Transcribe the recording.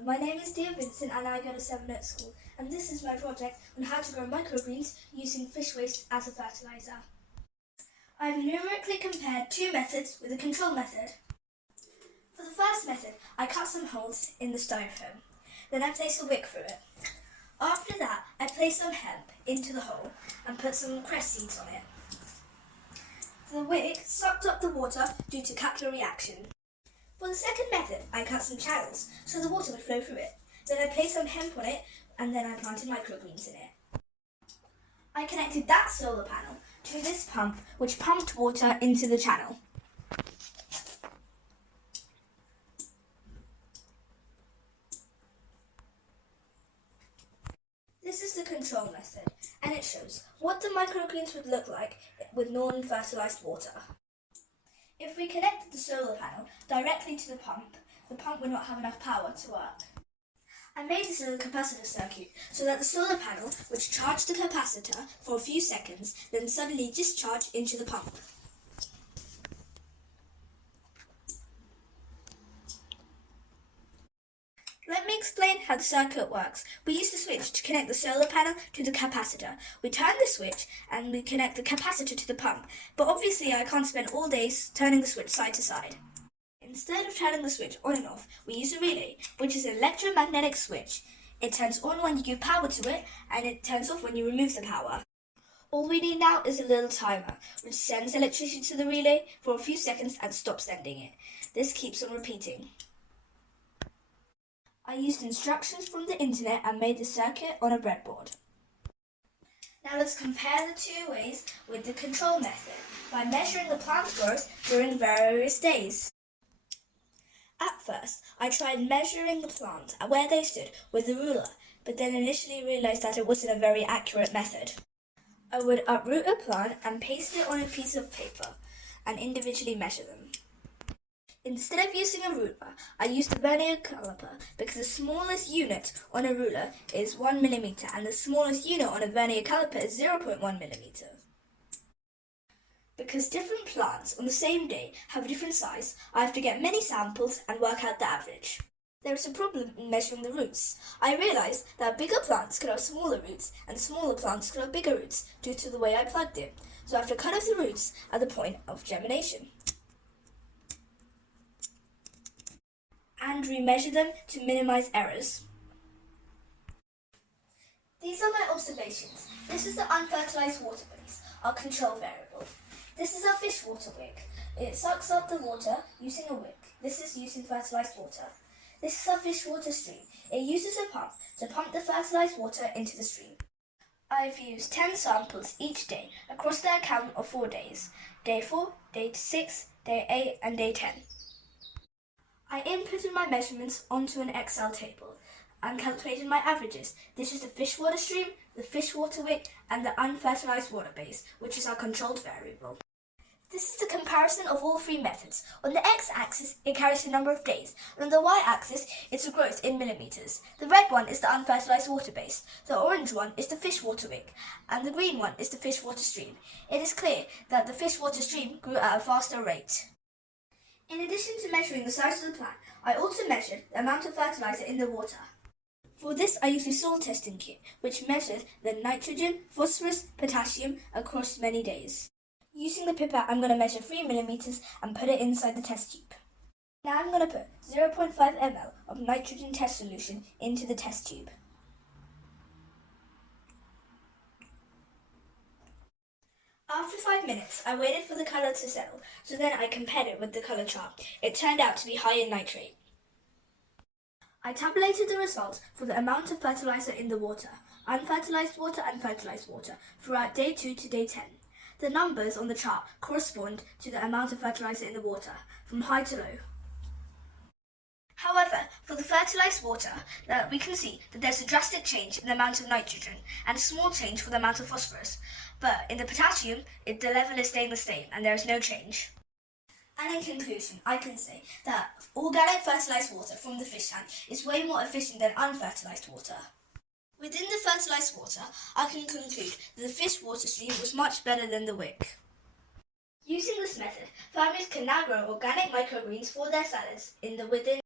Hello, my name is Dear Vincent and I go to 7 at school, and this is my project on how to grow microgreens using fish waste as a fertiliser. I've numerically compared two methods with a control method. For the first method, I cut some holes in the styrofoam. Then I place a wick through it. After that, I place some hemp into the hole and put some cress seeds on it. The wick sucked up the water due to capillary reaction. For the second method, I cut some channels so the water would flow through it. Then I placed some hemp on it and then I planted microgreens in it. I connected that solar panel to this pump which pumped water into the channel. This is the control method and it shows what the microgreens would look like with non-fertilised water. If we connected the solar panel directly to the pump would not have enough power to work. I made this little capacitor circuit so that the solar panel would charge the capacitor for a few seconds, then suddenly discharge into the pump. Let me explain how the circuit works. We use the switch to connect the solar panel to the capacitor. We turn the switch and we connect the capacitor to the pump, but obviously I can't spend all day turning the switch side to side. Instead of turning the switch on and off, we use a relay, which is an electromagnetic switch. It turns on when you give power to it, and it turns off when you remove the power. All we need now is a little timer, which sends electricity to the relay for a few seconds and stops sending it. This keeps on repeating. I used instructions from the internet and made the circuit on a breadboard. Now let's compare the two ways with the control method by measuring the plant growth during various days. At first, I tried measuring the plants at where they stood with a ruler, but then initially realised that it wasn't a very accurate method. I would uproot a plant and paste it on a piece of paper and individually measure them. Instead of using a ruler, I used a vernier caliper because the smallest unit on a ruler is 1 millimeter and the smallest unit on a vernier caliper is 0.1 millimeter. Because different plants on the same day have a different size, I have to get many samples and work out the average. There is a problem in measuring the roots. I realised that bigger plants could have smaller roots and smaller plants could have bigger roots due to the way I plugged it. So I have to cut off the roots at the point of germination and remeasure them to minimise errors. These are my observations. This is the unfertilised water base, our control variable. This is our fish water wick. It sucks up the water using a wick. This is using fertilised water. This is our fish water stream. It uses a pump to pump the fertilised water into the stream. I've used 10 samples each day across the account of 4 days. Day 4, day 6, day 8 and day 10. I inputted my measurements onto an Excel table and calculated my averages. This is the fish water stream, the fish water wick and the unfertilised water base, which is our controlled variable. This is the comparison of all three methods. On the x-axis, it carries the number of days, and on the y-axis, it's the growth in millimetres. The red one is the unfertilised water base, the orange one is the fish water wick, and the green one is the fish water stream. It is clear that the fish water stream grew at a faster rate. In addition to measuring the size of the plant, I also measured the amount of fertiliser in the water. For this, I used a soil testing kit, which measured the nitrogen, phosphorus, potassium across many days. Using the pipette, I'm going to measure 3 millimetres and put it inside the test tube. Now I'm going to put 0.5 ml of nitrogen test solution into the test tube. After 5 minutes, I waited for the colour to settle, so then I compared it with the colour chart. It turned out to be high in nitrate. I tabulated the results for the amount of fertiliser in the water, unfertilised water and fertilised water, throughout day 2 to day 10. The numbers on the chart correspond to the amount of fertiliser in the water, from high to low. However, for the fertilised water, we can see that there's a drastic change in the amount of nitrogen and a small change for the amount of phosphorus. But in the potassium, the level is staying the same and there is no change. And in conclusion, I can say that organic fertilised water from the fish tank is way more efficient than unfertilised water. Within the fertilised water, I can conclude that the fish water stream was much better than the wick. Using this method, farmers can now grow organic microgreens for their salads within